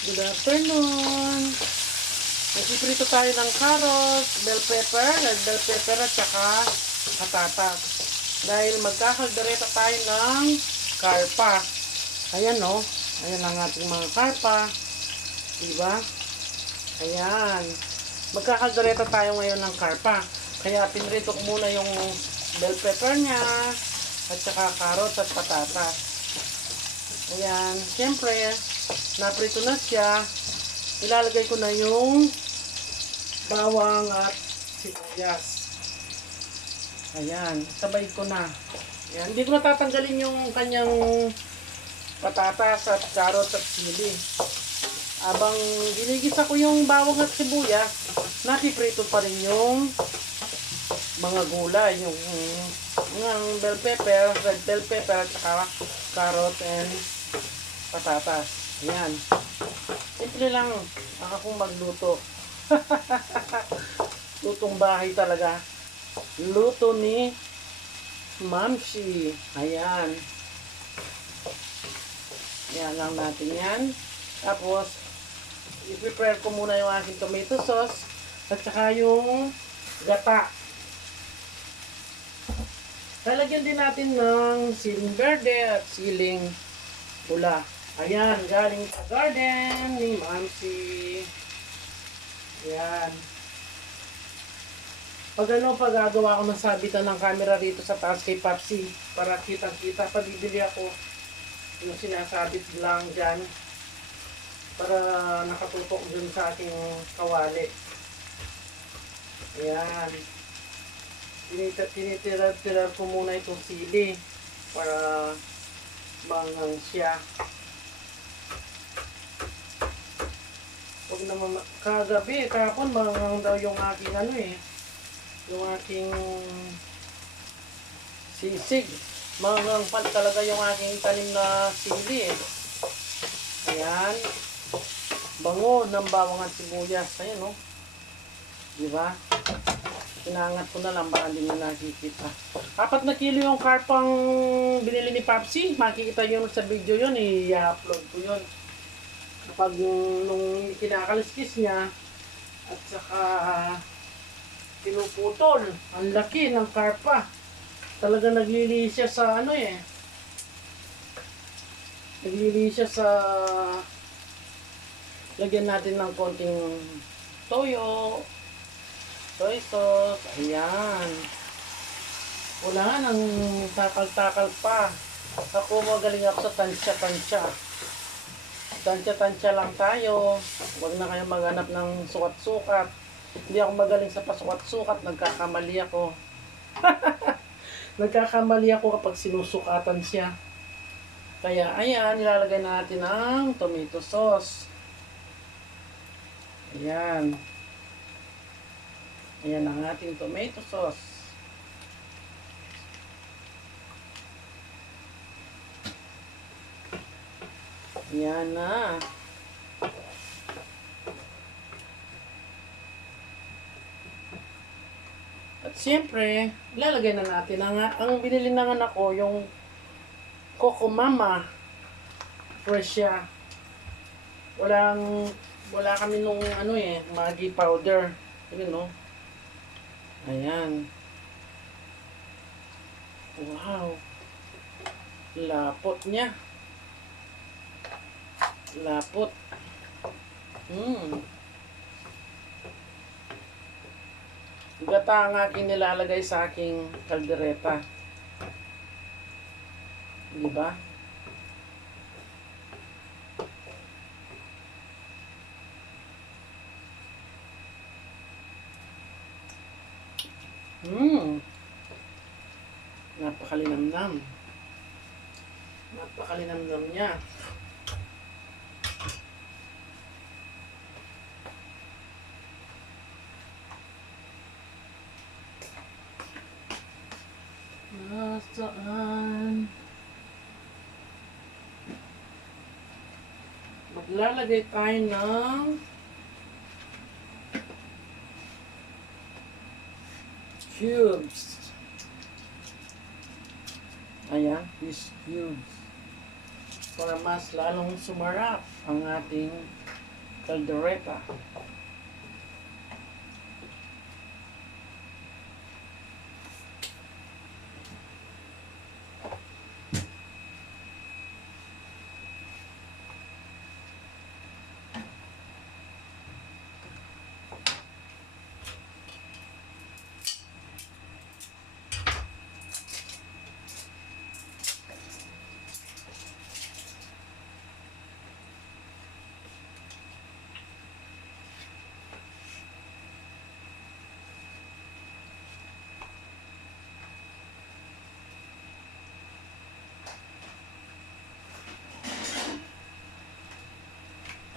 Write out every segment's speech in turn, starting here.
Good afternoon. Nagpiprito tayo ng carrots, bell pepper, red bell pepper at saka patatas. Dahil magkakaldereta tayo ng karpa. Ayan no. Ayan ang ating mga karpa. Diba? Ayan. Magkakaldereta tayo ngayon ng karpa. Kaya pinrito ko muna yung bell pepper niya at saka carrots at patatas. Ayan. Siyempre, naprito na siya. Ilalagay ko na yung bawang at sibuyas. Ayan. Sabay ko na. Ayan. Hindi ko natatanggalin yung kanyang patatas at carrots at sili. Abang ginigisa ko yung bawang at sibuyas, napiprito pa rin yung mga gulay, yung mga bell pepper, red bell pepper, at saka carrot and patatas. Ayan. Simple lang akong magluto. Lutong bahay talaga. Luto ni Mamsi. Ayan. Ayan lang natin yan. Tapos, i-prepare ko muna yung aking tomato sauce at saka yung gata. Lalagyan din natin ng siling verde at siling pula. Ayan, galing sa garden ni Mamsi. Ayan. Pag ano, pag gagawa ko ng sabitan ng camera dito sa taas kay Papsi para kitang-kita, pabibili ako yung sinasabit lang dyan para nakatutok dun sa aking kawali. Ayan. Tinitira-tira ko muna itong sili para mangang siya. Huwag naman, kagabi, kahapon, mangang daw yung aking ano eh, yung aking sisig. Mangang pan talaga yung aking tanim na sili eh. Ayan. Bango ng bawang at sibuyas. Ayan oh. Di ba? Pinangat ko na lang baka hindi nyo nakikita. Apat na kilo yung karpang binili ni Papsi. Makikita yun sa video yun. I-upload ko yun. Kapag nung kinakaliskis niya at saka pinuputol. Ang laki ng karpa. Talaga naglili siya sa ano eh. Naglili siya sa lagyan natin ng konting toyo, soy sauce, ayan. Wala nang takal-takal pa. Ako magaling ako sa tansya-tansya. Tansya-tansya lang tayo. Huwag na kayo maghanap ng sukat-sukat. Hindi ako magaling sa pasukat-sukat. Nagkakamali ako. Nagkakamali ako kapag sinusukatan siya. Kaya, ayan, nilalagay natin ang tomato sauce. Ayan. Ayan ang ating tomato sauce. Ayan na. At siyempre, ilalagay na natin ang, ang binili ng anak ko, yung Coco Mama. Fresh siya. Walang, wala kami nung ano eh, Maggi powder. Ayun no. Ayan. Wow. Lapot niya. Lapot. Hmm. Gata ang aking nilalagay sa aking kaldereta. Di ba? Hmm. Napakalinamnam. Napakalinamnam niya. Maglalagay tayo ng cubes. Ayan, these cubes. Para mas lalong sumarap ang ating caldereta.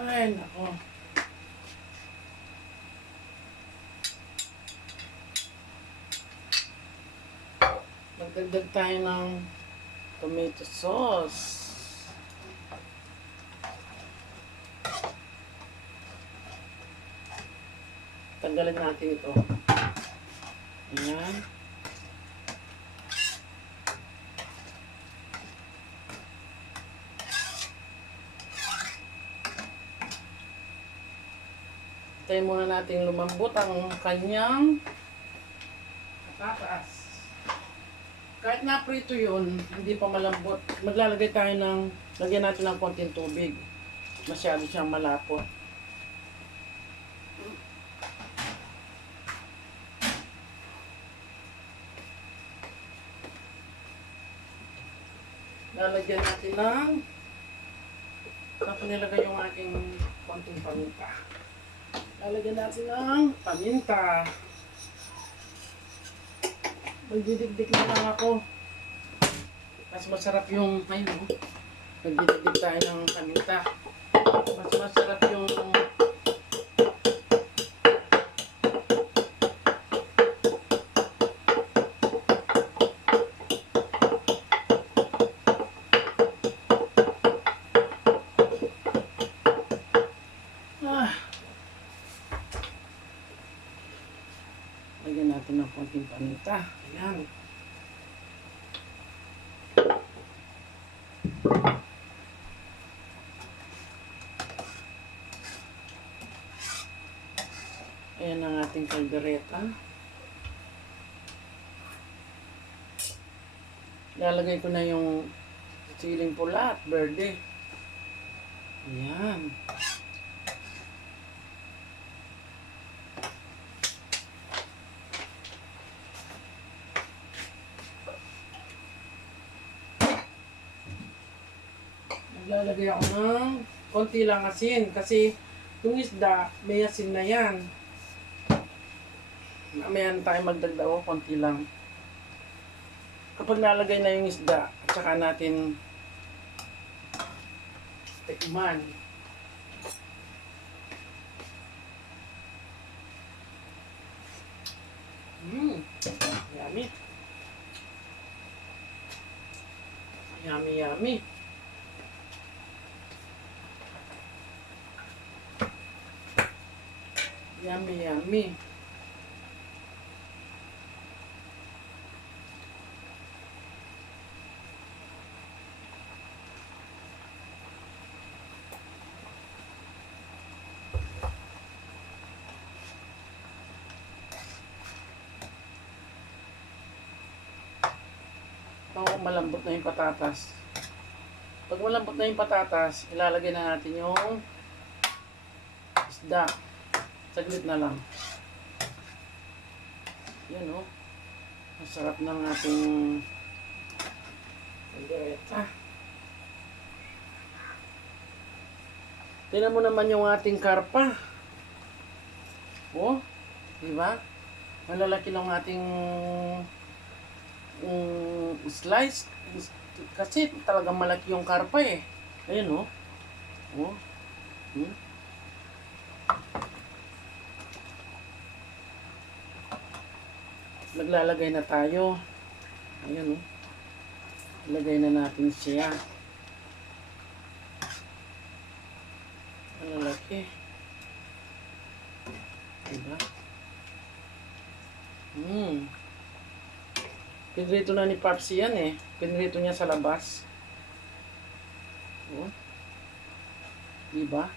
Ay, nako. Magdagdag tayo ng tomato sauce. Tanggalin natin ito. Ayan. Tayo muna natin lumambot ang kanyang patatas. Kahit na prito yun, hindi pa malambot. Maglalagay tayo ng, lagyan natin ng konting tubig. Masyado siyang malapot. Lalagyan natin ng tapos nilagay yung aking konting paminta. Lalagyan natin ng paminta. Magdidikdik na lang ako. Mas masarap yung, ayun o. Magdidikdik tayo ng paminta. Mas masarap natin ng konting paminta. Ayan. Ayan ang ating kaldereta. Lalagay ko na yung siling pula at verde. Ayan. Naglalagay ako ng konti lang asin kasi yung isda, may asin na yan. Mamaya na tayo magdagdag o konti lang. Kapag nalagay na yung isda, at saka natin tikman. Mmm, yummy. Yummy, yummy. Yummy, yummy. Malambot na yung patatas. Pag malambot na yung patatas, ilalagay na natin yung isda. Saglit na lang. Yan o. Oh. Masarap ng ating kaldereta. Tingnan mo naman yung ating karpa. Oh, di ba? Malalaki lang ating um, slice. Kasi talagang malaki yung karpa eh. Ayun oh. Oh. Hmm? Naglalagay na tayo. Ayan oh. Lagay na natin siya. Ang lalaki. Diba? Hmm. Pinrito na ni Papsi yan eh. Pinrito niya sa labas. Oh. Diba?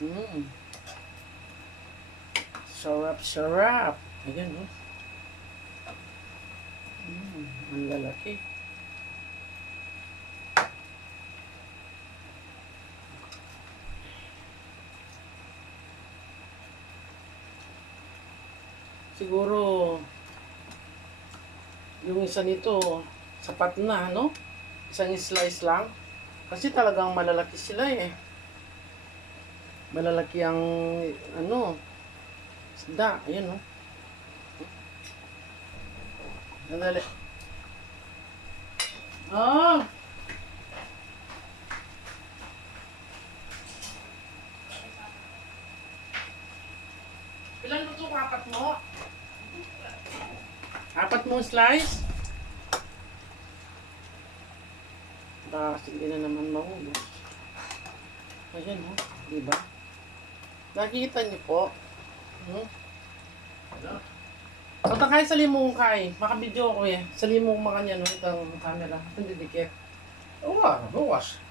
Mm. Sarap, sarap. Ayan, oh. Mm, ang lalaki. Siguro, yung isa nito, sapat na, no? Isang slice lang. Kasi talagang malalaki sila eh. Malalaki ang, ano, isda. Ayan, no? Nadali. Ah! Ilan luto ko? Apat mo? Apat mo slice? Baka hindi na naman mahulog. Ayan, oh. Di ba? Nakikita niyo po? Hmm? Punta kayo sa limong kay. Makabidyo ko eh. Sa limong mga niya, no? Itong camera. Itong didikit. Oo nga, bawas.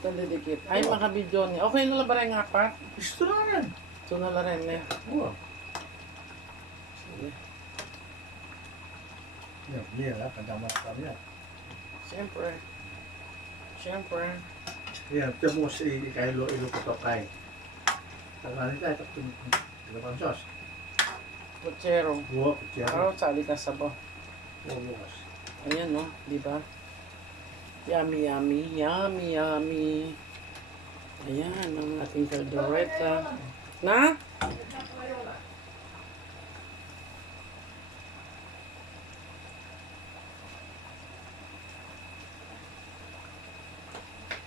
Itong didikit. Ay, makabidyo niya. Okay na lang ba rin nga pa? Gusto na rin. Ito na lang rin eh. Oo. Sige. Yan, yan ha, kadamat kami yan. Siyempre. Siyempre. Yan, ito mo si Kailo Ilo Kutokay. Tama nila, ito ito sos. Putsero. Oo, kutya. Araw, sali ka sa ba? Bukas. Ayan, no? Di ba? Yummy, yummy, yummy, yummy. Ayan, ang ating caldereta. Na?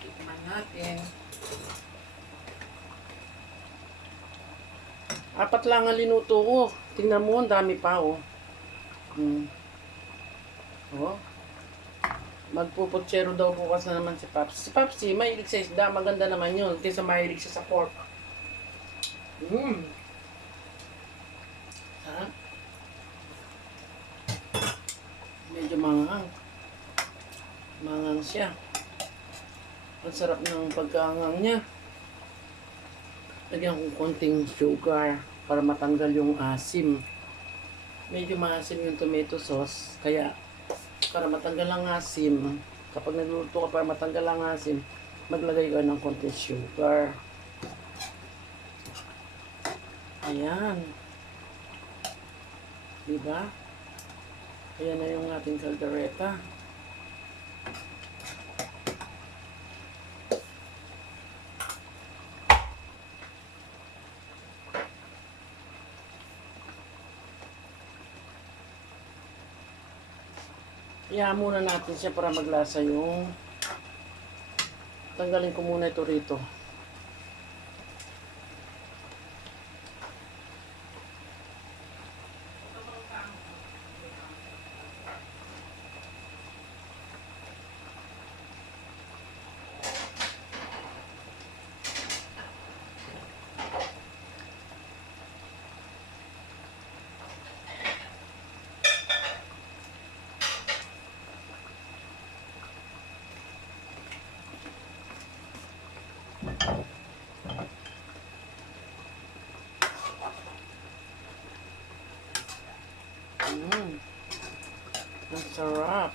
Tikman natin. Lang ang linuto ko. Tingnan mo, ang dami pa, oh. Hmm. Oh. Magpuputsero daw bukas na naman si Paps. Si Paps, si mahilig sa isda. Maganda naman yun. Kaysa mahilig siya sa pork. Mmm. Sarap. Medyo manghang. Manghang siya. Ang sarap ng pagkaangang niya. Lagyan ko konting sugar para matanggal yung asim. Medyo maasim yung tomato sauce. Kaya para matanggal ang asim, kapag nagluluto ka para matanggal ang asim, maglagay ka ng konting sugar. Ayan. Diba? Ayan na yung ating caldereta. Iyahan muna natin siya para maglasa yung tanggalin ko muna ito rito. Mm. Ang sarap.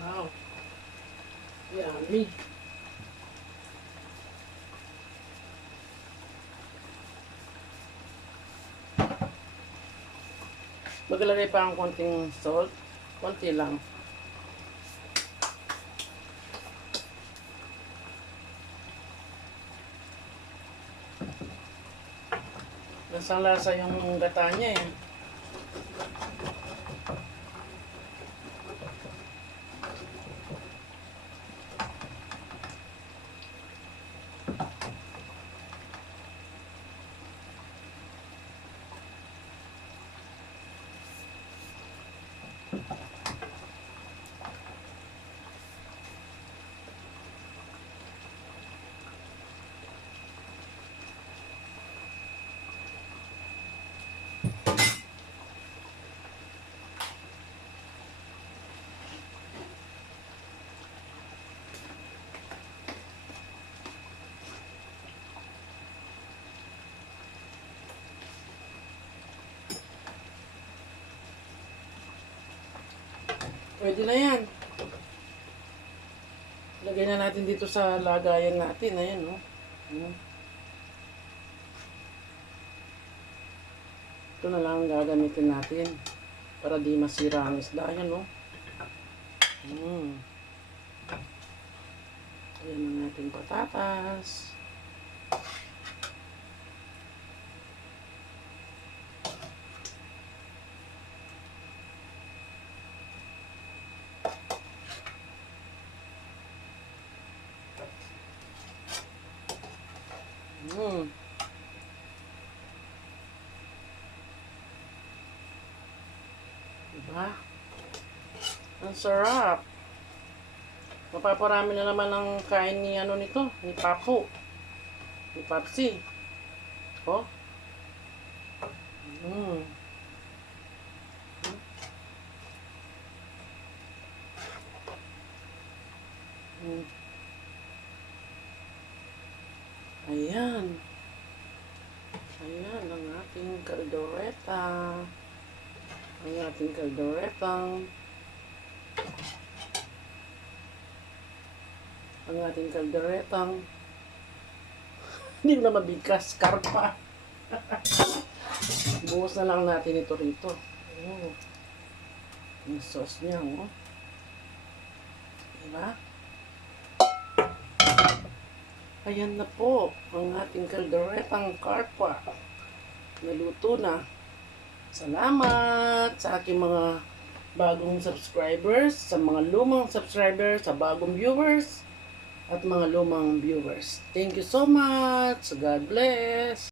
Wow. Yummy. Maglagay pa ang konting salt. Konti lang. Lasang lasa yung gata niya eh. Pwede na yan. Lagay na natin dito sa lagayan natin. Ayan, no? Ayan. Ito na lang ang gagamitin natin para di masira ang isda. Ayan, no? Mm. Ayan ang ating patatas. Mm. Diba? Ang sarap. Mapaparami na naman ang kain ni ano nito, ni Papo. Ni Papsi. Oh. Mm. Mm. Ayan. Ayan ang ating kaldoreta. Ang ating kaldoretang. Ang ating kaldoretang. Hindi na mabigkas. Karpa. Buhos na lang natin ito rito. Oh. Yung sauce niya, oh. Diba? Ayan na po ang ating kalderetang karpa. Naluto na. Salamat sa aking mga bagong subscribers, sa mga lumang subscribers, sa bagong viewers, at mga lumang viewers. Thank you so much. God bless.